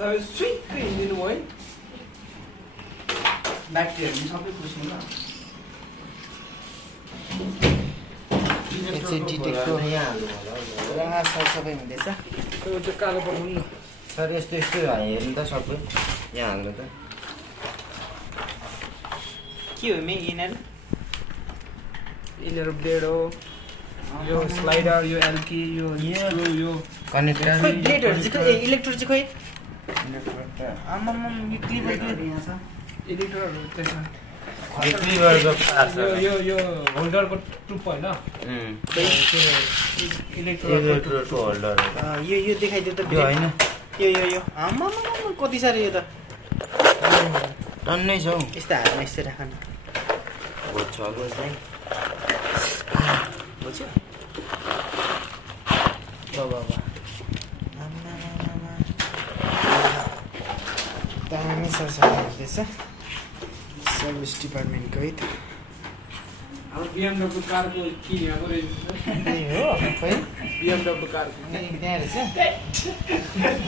तपाईँ स्विट हिँडिदिनु भयो है ब्याट्रीहरू सबै पुस्नु ल डिटेक्टको यहाँ हाल्नु होला पुरा सरसफाइ हुँदैछ त्यो कालो पकाउनु न सर यस्तो यस्तो हेर्नु त सबै यहाँ हाल्नु त के हो मे यिनीहरू ब्लेड हो यो स्लाइडर यो एल्की यो यो कनेक्टर खोइ ब्लेडहरू चाहिँ खोइ इलेक्ट्रोड चाहिँ खोइ आमाम यो क्लिभर यहाँ छ एडिटरहरू त्यसमा क्लिभरको पार्ट यो होल्डरको टुप होइन इलेक्ट्रोडको होल्डर यो देखाइदियो त यो होइन यो आमाम कति साह्रो यो त टन्नै छ हौ यस्तो हातमा यस्तो राख न बुझ्छ बुझ्दैन बुझ्यो बाबा दामी सरसफाइ हुँदैछ सर्भिस डिपार्टमेन्टको है त अब BMW कारको किनेको रहेछ त्यही हो खोइ BMW कारको त्यहाँ रहेछ